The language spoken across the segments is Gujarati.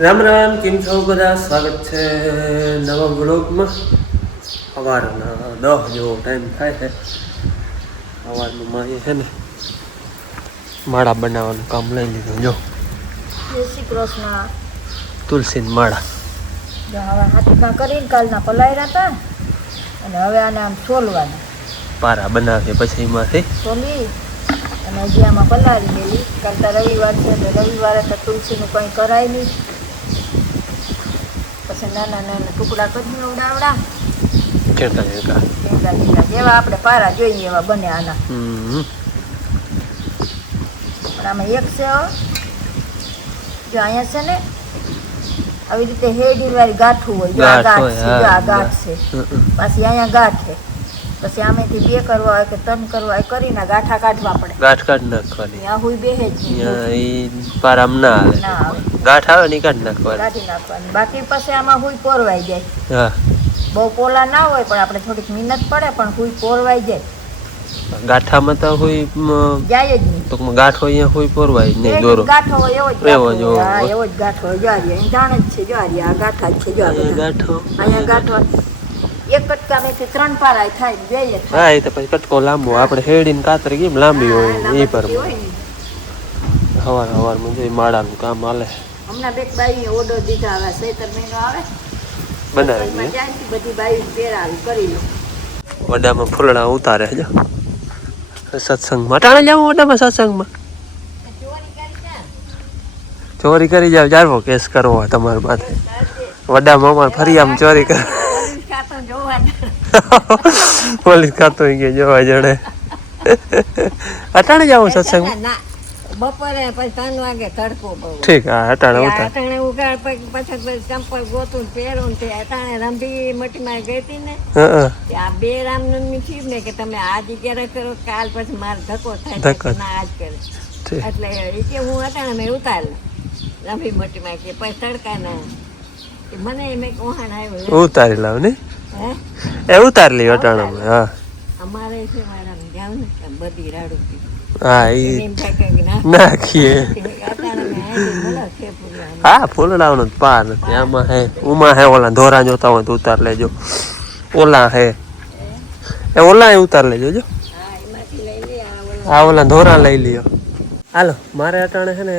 રામ રામ, કેમ છો બધા? સ્વાગત છે નવા વ્લોગમાં. સવારના 10 જેવો ટાઈમ થાય છે. સવારમાં માએ છે ને માળા બનાવવાનું કામ લઈ લીધું. જો જય શ્રી કૃષ્ણ. તુલસીની માળા હવે હાથમાં કરીને કાલના પલાયરા હતા અને હવે આને આમ છોલવાના પારા બનાવીએ પછી એમાંથી છોલી અને હજી આમાં પલાળી ગયેલી. કાલતા રવિવાર છે એટલે રવિવારે તો તુલસીનું કંઈ કરાય નહીં. પછી નાના નાના ટુકડા કરી ઉડાવડા ઝીણકા ઝીણકા ઝીણા ઝીણા જેવા આપણે પારા જોઈએ એવા બને આના. પણ આમાં એક છે જો અહીંયા છે ને આવી રીતે હેડી વાળી ગાંઠું હોય. જો આ ગાંઠ છે, જો આ ગાંઠ છે, પાછી અહીંયા ગાંઠ છે. પછી આમેથી 2 કરવા હોય કે 3 કરવા હોય કરીને ગાંઠા કાઢવા પડે. ગાંઠ કાઢી નાખવાની. ત્યાં હુઈ બેહે જ પારામ ના આવે. ગાંઠ આવે ને કાઢી નાખવાની. કાઢી નાખવાની. બાકી પછી આમાં હુઈ પોરવાઈ જાય. હા, બહુ પોલા ના હોય પણ આપણે થોડીક મહેનત પડે પણ હુઈ પોરવાઈ જાય. ગાંઠામાં તો હોય જાય જ નહીં. ટૂંકમાં ગાંઠ હોય અહીંયા હોય પોરવાય નહીં. દોરો ગાંઠો હોય એવો જ હા, એવો જ ગાંઠો હોય. જો અહીંયા જાણે જ છે. જો આ ગાંઠા જ છે. જો ગાંઠો અહીંયા ગાંઠો એક કટકામાંથી 3 પારા થાય ને બે જ હા. એ તો પછી કટકો લાંબો આપણે હેડીને કાતરી કેમ લાંબી હોય એ પર સવારમાં જોઈ માળાનું કામ હાલે. હમણાં બે બાઈ ઓર્ડર દીધા આવે. ચૈતર મહિનો આવે બનાવી ત્યાંથી બધી બાઈ પહેરાવી કરી લો. વડામાં ફૂલડા ઉતારે જો સત્સંગમાં. ટાણે જાવ વડામાં સત્સંગમાં ચોરી કરી જાવ. જારવો કેસ કરવો હોય તમારી પાસે વડામાં અમારે ફરી આમ ચોરી કર પોલીસ ખાતું કે જોવા જડે. અટાણે જાવ સત્સંગમાં બપોરે પછી 3 વાગે તડકો બહુ. ઠીક. હા, અટાણે ઉતાર અટાણે ઉગાડ પછી ચંપલ ગોતું પહેરું તે અટાણે રંભી મટીમાં ગઈ હતી ને આ 2 રામનવમી થયું ને કે તમે આજ ક્યારે કરો કાલ પછી મારે ધક્કો થાય ના આજ કરે એટલે એ કે હું અટાણે મેં ઉતારેલું રંભી મટીમાં કે પછી તડકા ના મને મેં કોહાણ આવ્યું ઉતારી લાવ ને એ ઉતારી લઈ અટાણામાં. હા, અમારે છે મારા જાવ ને બધી રાડું હા એ નાખીએ. હા, ફૂલડાનો જ પાર નથી આમાં. હે ઉમાં હે ઓલા ધોરા જોતા હોય તો ઉતાર લેજો. ઓલા હે એ ઓલા ઉતાર લેજો. જો આ ઓલા ધોરા લઈ લ્યો. હાલો, મારે અટાણે છે ને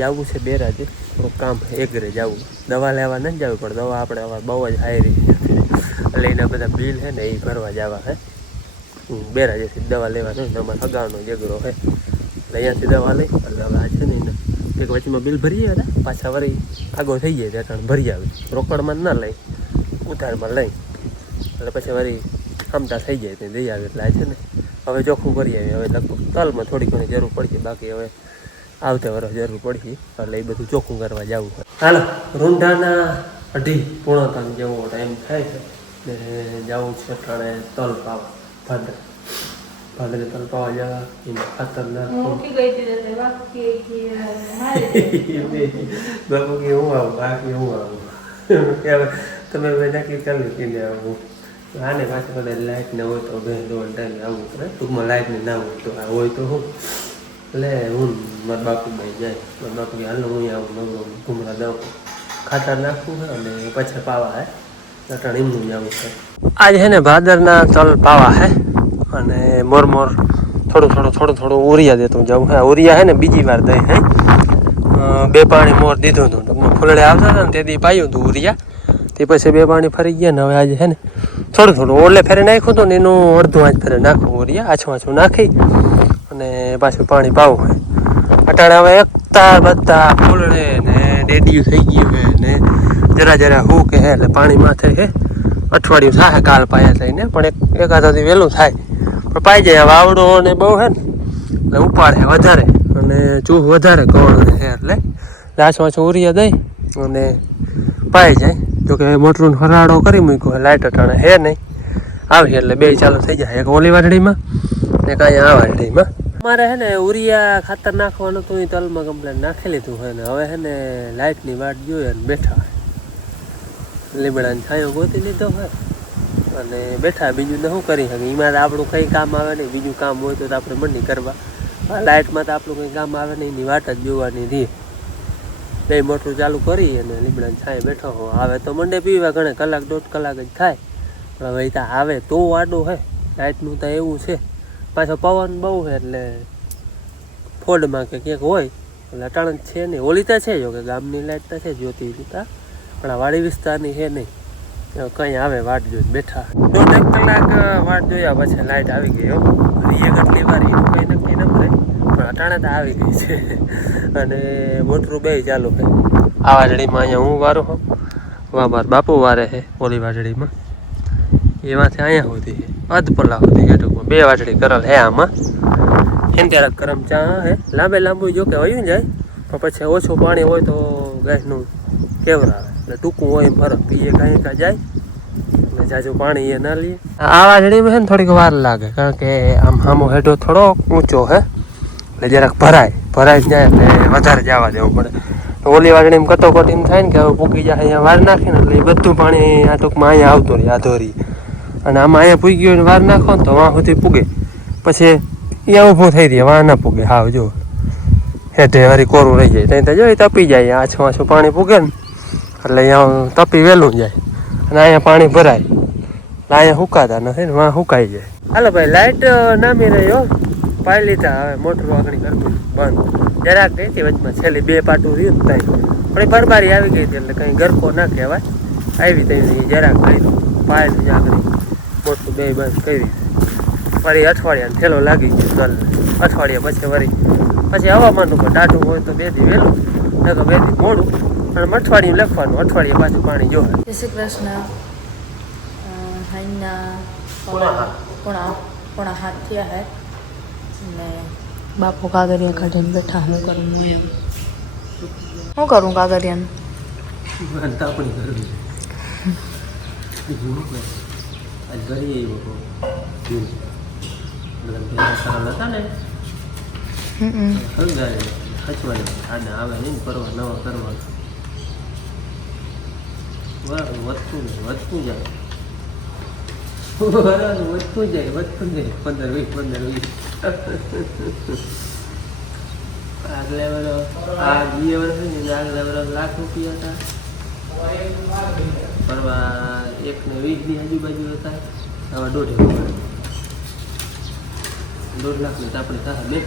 જવું છે બેરાજે. થોડુંક કામ એગરે જવું. દવા લેવા નથી જવું પણ દવા આપણે હવે બહુ જ હાઈ રહી એટલે એના બધા બિલ છે ને એ ભરવા જવા હે. બેરાજેથી દવા લેવા નહીં તમારે સગાનો જગરો છે એટલે અહીંયાથી દવા લઈ એટલે હવે આ છે ને એને એક વચમાં બિલ ભરીએ હતા પાછા વળી આગળ થઈ જાય ત્યાં ભરી આવે. રોકડમાં ના લઈ ઉધારમાં લઈ એટલે પછી વળી આમતા થઈ જાય ત્યાં જઈ આવે એટલે આ છે ને હવે ચોખ્ખું કરી આવી. હવે લગભગ તલમાં થોડી ઘણી જરૂર પડશે બાકી હવે આવતે વર્ષ જરૂર પડશે એટલે એ બધું ચોખ્ખું કરવા જવું હોય. હાલો, રૂંઢાના 2:30 જેવો ટાઈમ થાય છે ને જવું છે ટાણે તલ પાવા. ભાદરે તલ પાવા જવા એમાં ખાતર નાખવું. બાપુ કે હું આવું બાકી હું આવું તમે નક્કી કરી લીધી આવું. આને પાછું કદાચ લાઇટ ને હોય તો બેન દોડ ટાઈમે આવવું પડે. ટૂંકમાં લાઇટ ને ના હોય તો આ હોય તો હું એટલે હું મારા બાપુભાઈ જાય. મારા બાપુ કે હાલો હું આવું નવરો ઘૂમરા દઉં ખાતર નાખવું છે અને પછી પાવા હે અટાણ એમનું જ આવું છે. આજ હે ને ભાદરના તલ પાવા હે અને મોર થોડું ઉરિયા દેતું જવું હે. ઉરિયા હે ને બીજી વાર દઈ હે 2 પાણી મોર દીધું હતું. ટૂંકમાં ફૂલડે આવતા હતા ને તેથી પાયું હતું ઉરિયા. તે પછી 2 પાણી ફરી ગયા ને હવે આજે હે ને થોડું ઓલે ફેરે નાખ્યું હતું ને એનું અડધું આજ ફેરે નાખવું ઉરિયા આછું નાખી અને પાછું પાણી પાવું હોય. અટાણે હવે એકતા બધા ફૂલડે ને ડેડિયું થઈ ગયું હે ને જરા હું કે હે એટલે પાણી માથે હે અઠવાડિયું થાય કાલ પાયા થઈને પણ એકાદાથી વહેલું થાય પણ પાઈ જાય. વાવડો ને બહુ હે ને એટલે ઉપાડે વધારે અને ચૂહ વધારે ગવણ હે એટલે આછું ઉરિયા દઈ અને પાઈ જાય. જોકે મોટરું હરાડો કરી મૂક્યો લાઇટ અટાણે હે નહીં આવી એટલે 2 ચાલુ થઈ જાય. એક ઓલી વાટડીમાં એક અહીંયા આ વાટડીમાં. અમારે હે ને ઉરિયા ખાતર નાખવાનું હતું એ તલમાં કમ્પ્લેન નાખી લીધું હોય ને હવે હે ને લાઇટની વાટ જોઈએ ને બેઠા લીમડાને છાંયો ગોતી લીધો હોય અને બેઠા. બીજું તો શું કરી શકે એમાં તો આપણું કંઈ કામ આવે નહીં. બીજું કામ હોય તો આપણે મંડી કરવા. લાઇટમાં તો આપણું કંઈ કામ આવે નહીં એની વાટ જ જોવાની રહી. બે મોટરું ચાલુ કરી અને લીમડાને છાંય બેઠો હો. આવે તો મંડે પીવા ઘણે કલાક 1.5 કલાક જ થાય, પણ હવે ત્યાં આવે તો આડો હે. લાઇટનું તો એવું છે, પાછો પવન બહુ છે એટલે ફોડમાં કે ક્યાંક હોય એટલે અટાણ છે નહીં. ઓલી ત્યાં છે જો કે ગામની લાઇટ તો છે જ્યોતિ ત્યાં, પણ આ વાડી વિસ્તારની છે નહીં. કંઈ આવે વાટ જોઈને બેઠા 1.5 કલાક વાટ જોયા પછી લાઇટ આવી ગઈ હો. એ કેટલી વાર એનું કંઈ નક્કી ન મળે, પણ અટાણે તો આવી ગઈ છે. અને મોટરું બે ચાલુ છે. આ વાજડીમાં અહીંયા હું વારું હોઉં, મારા બાપુ વારે છે ઓલી વાજડીમાં, એમાંથી અહીંયા સુધી છે અધપલા સુધી છે ટૂંકમાં 2 વાજડી કરેલ હે આમાં. એમ ત્યારે કરમ ચા હે લાંબુ જો કે વયું જાય, પણ પછી ઓછું પાણી હોય તો ગાયનું કેવરાવે એટલે ટૂંકું હોય ફરક પીએ કાંઈ કાં જાય એટલે જાજુ પાણી એ ના લઈએ. આ વાજડીમાં છે ને થોડીક વાર લાગે, કારણ કે આમ સામો હેડો થોડો ઊંચો હે એટલે જરાક ભરાઈ જાય એટલે વધારે જવા દેવું પડે. ઓલી વાજડીમાં કટોકટ એમ થાય ને કે હવે પૂકી જાય અહીંયા વાર નાખીને એટલે એ બધું પાણી આ ટૂંકમાં અહીંયા આવતું રહે આ ધોરી, અને આમાં અહીંયા પૂગી ગયો વાર નાખો ને તો વાં સુધી પૂગે, પછી અહીંયા ઊભું થઈ રહે વાં ના પૂગે. હાવ જો હેઠે વળી કોરું રહી જાય ત્યાં તો જો તપી જાય, આછું પાણી પૂગે ને એટલે અહીંયા તપી વહેલું જાય અને અહીંયા પાણી ભરાય એટલે અહીંયા સુકાતા નથી ને વાં સુકાઈ જાય. હાલો ભાઈ લાઇટ નામી રહ્યો પાઈ લીધા. હવે મોટરું આગળ કરતું બંધ જરાક ગઈ હતી વચમાં, છેલ્લી 2 પાટું રહ્યું જ થાય પણ બરબારી આવી ગઈ હતી એટલે કંઈ ગરકો ના કહેવાય. આવી ત્યાં જરાક કર્યું પાયેલું જ આગળ મોટું 2 બંધ કરી. ફરી અઠવાડિયાનો થેલો લાગી ગયો ચાલ. અઠવાડિયા પછી હવામાન ઉપર ટાઢું હોય તો 2 દી વહેલું, નહીં તો 2 દી મોડું, અને અઠવાડિયું લખવાનું, અઠવાડિયા પાછું પાણી જોવે. જય શ્રી કૃષ્ણ. હાઈના પોણા 7 થયા હે ને બાપુ કાગરિયા કાઢીને બેઠા. શું કરું હું એમ શું કરું કાગરિયાનું તાપણી કરવી આજ ઘરે હતા ને ખચવાડી આડા આવે નહીં કરવા નવા કરવા વધતું જાય 15-20 આગલે વર્ષ આ 2 વર્ષ ને આગલે વર્ષ લાખ રૂપિયા હતા પરવા 1 ને 20 ની આજુબાજુ હતા. આવા 1.5 લાખ ને આપણે થાય બે.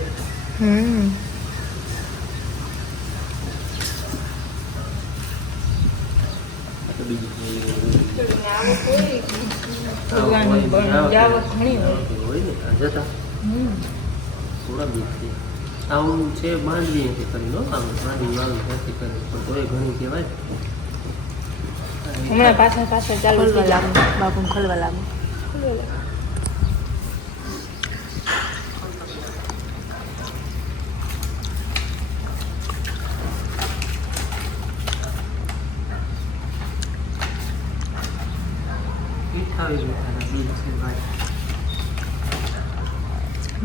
આવું છે માંડવી એથી કરી લો, માંડવી વાળું નથી કરી પણ તોય ઘણી કહેવાય. હમણાં પાછળ ચાલુ બાપુ ખોલવા લાગુ.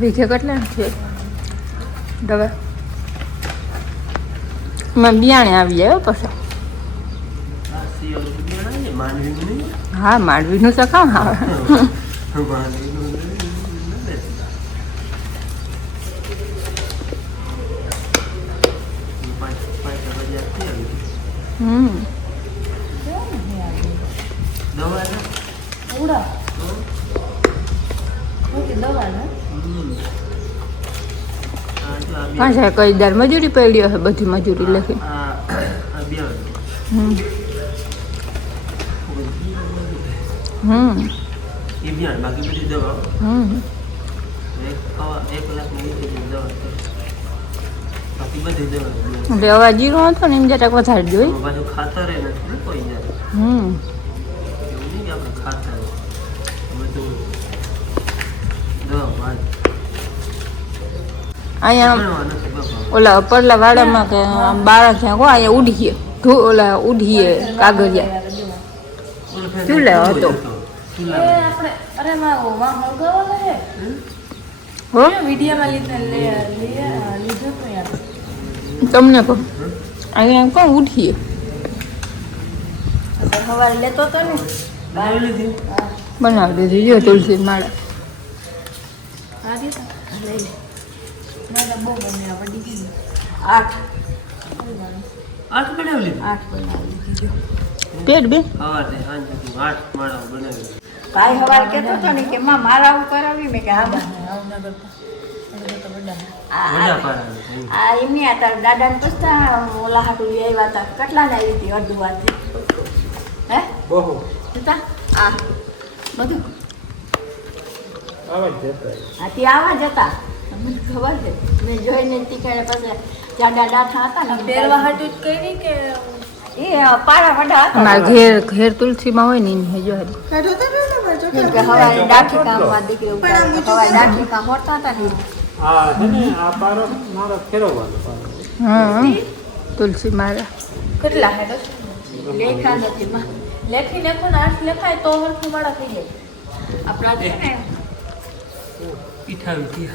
વીઘે કેટલા છે દવા? એમાં બિયાણે આવી જાય પછી. હા માંડવીનું તો કામ આવે. પાછા કઈ દર મજૂરી પડી હશે, બધી મજૂરી લખી. એટલે હવે જીરો હતો ને એમ જરાક વધારે જોઈ. અહીંયા ઓલા પરલા વાડામાં કે બારા ક્યાંક અહીંયા ઉડીએ ઓલા ઉડીએ કાગરિયા ચૂલે હતો. તમને કહું અહીંયા કોણ ઉઠીએ સવારે લેતો હતો ને બનાવી દીધી જો તુલસી માળા. બહુ બન્યા 8 8 બનાવી લીધું 8 બનાવી લીધું પેટ બે હા તે હાંજ સુધી 8 માળા બનાવી ભાઈ હવારે કહેતો હતો ને કે માં મારા આવું કરાવી મેં કે હા બા. મજા પાડે આ એમની આ તારા દાદાને પૂછતા ઓલા હાટું લઈ આવ્યા હતા કેટલા ને આવી હતી અડધું વાથી હે બહુ જોતા આ બધું આવા જ જતા આ ત્યાં આવા જ હતા તમને ખબર છે મેં જોઈને તીખાડે પછી જાડા ડાઠા હતા ને પહેરવા હાટું જ કરી કે એ પારા વડા હતા અમારા ઘેર તુલસીમાં હોય ને એને જો કેમ કે હવારે ડાઠી કામમાં દીકરી ઉતારે હવારે ડાઠી કામ હોતા હતા ને આ છે ને આ પારો મારો ફેરવવાનો પારો હા તુલસી મારા કેટલા હે લેખા નથી માં લેખી લેખો ને 8 લેખાય તો હરખું માળા થઈ જાય આપણા છે ને પીઠાવી થી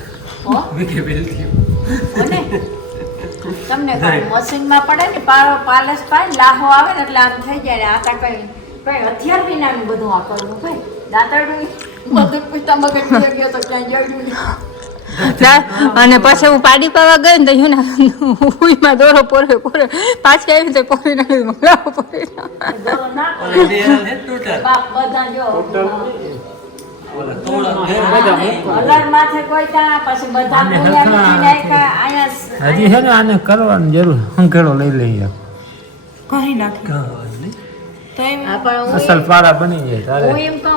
હો વિકે બેલથી કોને તમને મશીનમાં પડે ને પારો પાલસ પાય લાહો આવે ને એટલે આમ થઈ જાય ને આ તા કઈ હથિયાર વિનાનું બધું આ કરવું ભાઈ દાંતરડું બધું પૂછતા મગજ ગયો તો ક્યાંય જોયું નહીં. અને પછી હું પાડી પાવા ગઈ ને તો હું ઉઈમાં દોરો પોરે પાછી આવી તો પોરી નાખી મંગાવો પોરી દોરો ના ઓલે ડેરા ને ટોટલ બાપ બધા જો ઓલા તોડા ઘેર બધા મૂકો કલર માથે કોઈ તા પછી બધા પૂરા મૂકી નાખ્યા આયા હજી છે ને આને કરવાની જરૂર હંકેડો લઈ લઈએ કહી નાખી કાવાની તો એમ હા, પણ હું અસલ પારા બની જાય તારે હું એમ કહું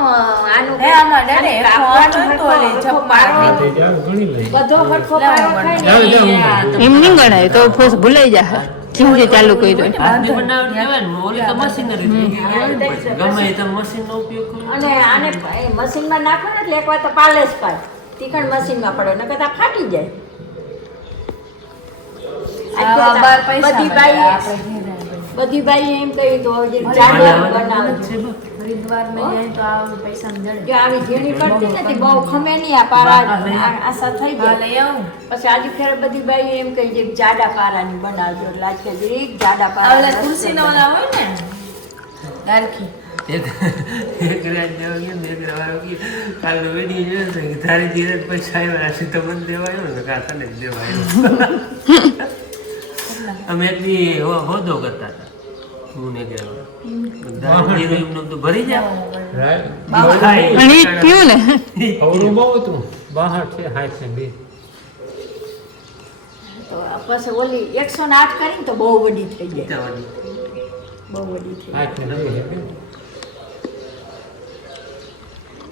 આનું હે આમાં ડરે કાપવાનું તો ઓલે હરખો પારો તે જાવ ગણી લઈ બધો હરખો પારો ખાય જાવ, જાવ. ને આ એમ નહીં ગણાય તો પછી ભૂલાઈ જાય કેવું ચાલુ કર્યું હાથની બનાવટ કહેવાય ને ઓલી તો મશીનરી થઈ ગઈ ગમે એ તમે મશીનનો ઉપયોગ કરો અને આને એ મશીનમાં નાખો ને એટલે એકવાર તો પાલેસ પાય તીખણ મશીનમાં પડે નકર તો ફાટી જાય આવા બાર પૈસા બધી બાઈ એમ કહ્યું તો જે જાડો બનાવજો હરિદ્વારમાં જાય તો આ પૈસા જડે જો આવી ઝીણી પડતી નથી બહુ ખમે નહીં આ પારા આસા થઈ હા જાય લઈ આવું પછી આજુ ફેર બધી બાઈ એમ કહી જે જાડા પારાની બનાવજો એટલે આજ કે જરીક જાડા આ ઓલા પારા તુલસીના ઓલા હોય ને ડાર્કી એક રાત દેવા ગયો ને એક વારો ગયો કાલનો વેડી જોયો છે કે તારી ધીરજ પૈસા આવ્યા હશે તો મને દેવાયો ને કાં તને જ દેવાયો અમે એટલી હોદો કરતા હતા હું ને ગયા તો ભરી જાય અને ઈ પીવું ને અવરું બહુ હતું 62 છે 60 ને 2 તો પછી ઓલી 108 કરીને તો બહુ વડી થઈ જાય બહુ વડી થઈ 60 ને 2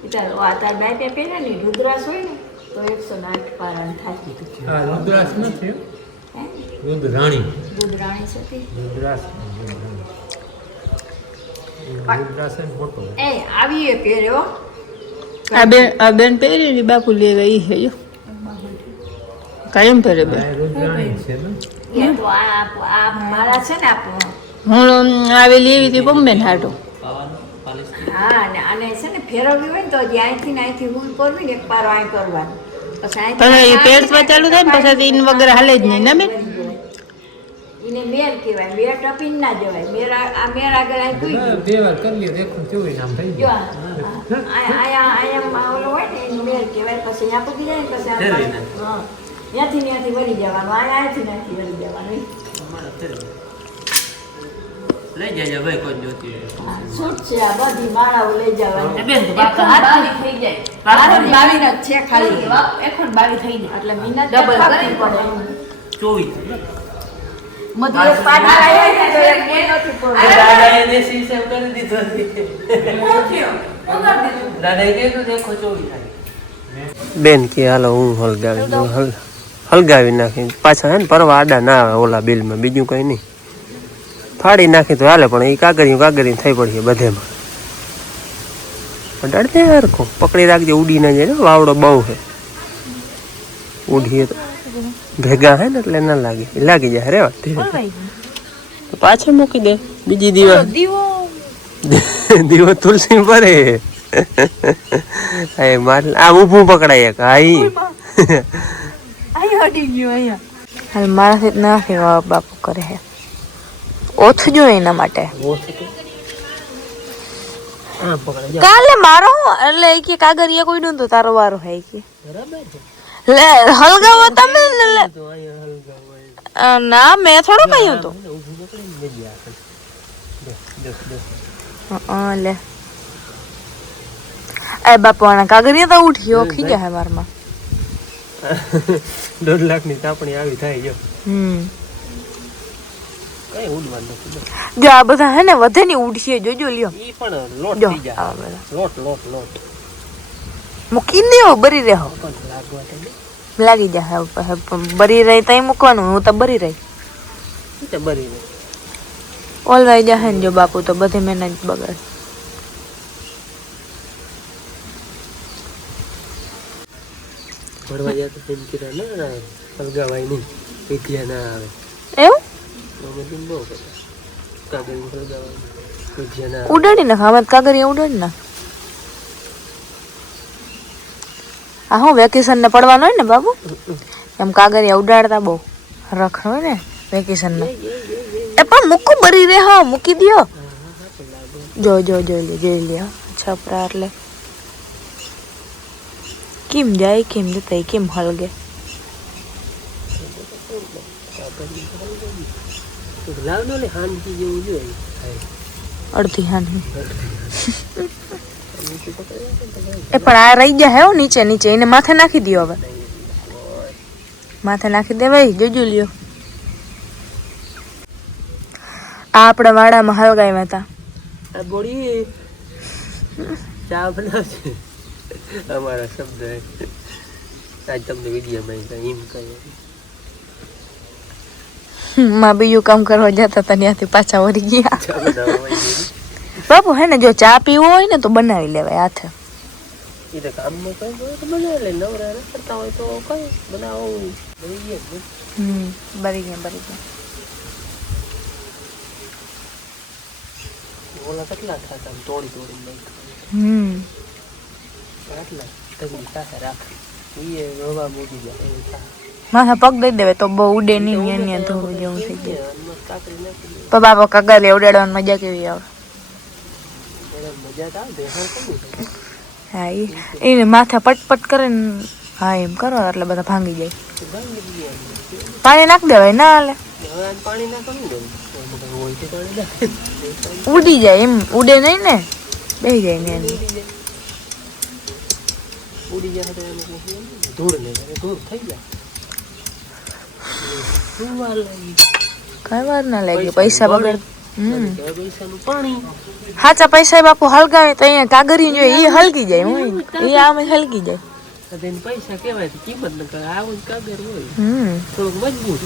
છે ચાલો આ તાર બાઈ પહેરે ને રુદ્રાસ હોય ને તો 108 પારણ થાય આ રુદ્રાસ નથી હે? રુદ્રાણી દૂધરાણી છે રુદ્રાસ રુદ્રાસ ને ફોટો એ આવીએ પહેર્યો આ બેન પહેરી બાપુ લેવા ઈ છે જો કાયમ પહેરે બે આ રુદ્રાણી છે ને એ તો આ મારા છે ને હું આવેલી એવી હતી બોમ્બે હાટો હા અને આને છે ને ફેરવવી હોય ને તો હજી અહીંથી હુલ કરવી ને એક પારો અહીં કરવાનો પછી પછી એ પેડ ચાલુ થાય ને પછી ઈન વગર હાલે જ નહીં ના બેન એને મેર કહેવાય મેર ટપીને ના જવાય મેર આ મેર આગળ અહીં કૂઈ ગયું બે વાર કરી લ્યો દેખો કેવું નામ થઈ જો ગયું આયા ઓલો હોય ને એને મેર કહેવાય પછી ત્યાં પૂકી જાય ને પછી ફેરવી હા ત્યાંથી વળી જવાનું અહીંયાથી ત્યાંથી વળી જવાનું લઈ જાય ભાઈ કોઈ જોતી હોય છૂટ છે આ બધી માળાઓ લઈ જવાની બેન તો એક હાથની થઈ જાય 22 જ છે ખાલી એખણ 22 થઈ જાય એટલે મહિના Double ડબલ કરવી પડે 24 મધુ એક પાડી આવ્યો ને તો એક બે નથી પડે દાદાએ દેશી હિસાબ કરી દીધો દાદાએ કીધું દેખો 24 થાય બેન કે હાલો હું હલગાવી નાખી પાછા હે ને પરવા આડા ના આવે ઓલા બિલમાં બીજું કઈ નહીં ફાડી નાખી તો હાલે પણ એ કાગળિયું થઈ પડી બધેમાં અડાડતે હરખો પકડી રાખજે ઉડી ના જાય ને વાવડો બહુ છે ઉડીએ તો ભેગા હે ને એટલે ના લાગી જાય રેવા તો પાછળ મૂકી દે બીજી દીવો તુલસી પરે આ ઊભું પકડાય એક હાલ મારાથી નથી બાપુ કરે હે ઓછું જો એના માટે કાલે મારો એટલે એ કે કાગરિયા કોઈ નું તો તારો વારો હે કે લે હલગાવો તમે ને લે ના મેં થોડું કહ્યું તો લે એ બાપુ આના કાગરિયા તો ઉઠ્યો ખી ગયા હે વારમાં 1.5 લાખની તાપણી આવી થાય જો કઈ ઉડવાનું નથી જો આ બધા હે ને વધે ની ઉડશે જોજો લ્યો ઈ પણ લોટ જો થઈ જાય આ બધા લોટ મૂકી દેવો બરી રહ્યો પણ લાગવા તો લાગી જાય બરી રહી તઈ મૂકવાનું હું તો બરી રહી તે બરી ને ઓલવાઈ જાય ને જો બાપુ તો બધી મહેનત બગાડ ભરવા જાય તો તેમ કીધા ના હલગાવાય નહીં પીઠિયા ના આવે એવું અમે તેમ બહુ કરતા કાગળ હલગાવાય પીઠિયા ના ઉડાડી નાખ આમાં કાગરિયા ઉડાડી નાખ આ હું વેકેશન ને પડવાનું હોય ને બાબુ એમ કાગરિયા ઉડાડતા બહુ રખ હોય ને વેકેશન ને એ પણ મૂકું બરી રે હા મૂકી દ્યો જોઈ લે છપરા એટલે કેમ જાય કેમ જતા કેમ હલગે લાવનો ને હાંડી જેવું જોઈએ અડધી હાની એ પણ આ રહી ગયા હે નીચે એને માથે નાખી દો હવે માથે નાખી દે ભાઈ જોજો લ્યો આ આપણા વાડામાં હલગાવ્યા હતા આ બોડી ચા બનાવશે અમારા શબ્દ આજ તમને વિડીયોમાં એમ કહે માં બીજું કામ કરવા જતા હતા ત્યાંથી પાછા વળી ગયા ચા બનાવવા બાપુ હે ને જો ચા પીવો હોય ને તો બનાવી લેવાય હાથે એ તો કામમાં કઈ હોય તો બનાવી લે નવરા ના કરતા હોય તો કઈ બનાવો બની ગયા બરી ગયા ઓલા કેટલા થતા તોડી આટલા તગડી સાથે રાખે એ હવા મૂકી જાય એવું થાય માથા પગ દઈ દેવે તો બહુ ઉડે નહીં ત્યાં થોડું જેવું થઈ જાય કાકડી નાખી તો બાપા કાગળ ઉડાડવાની મજા કેવી આવે મજા તો આવે દેખાવ કમી હા એને માથે પટપટ કરે ને હા એમ કરો એટલે બધા ભાંગી જાય પાણી નાખ દેવાય ના હાલે હવે પાણી ના કમી દઉં હોય તો પાણી નાખે ઉડી જાય એમ ઉડે નહીં ને બેસી જાય ને ઉડી જાય તો એનું ધૂળ નહીં ધૂળ થઈ જાય શું વાર લાગી કઈ વાર ના લાગે પૈસા બગડ પૈસાનું પાણી હાચા પૈસા બાપુ હલગાવે તો અહીંયા કાગરી જોઈએ એ હલકી જાય હું એ આમ હલકી જાય પૈસા કેવાય કિંમત ન કરે આવું કાગર હોય થોડુંક મજબૂત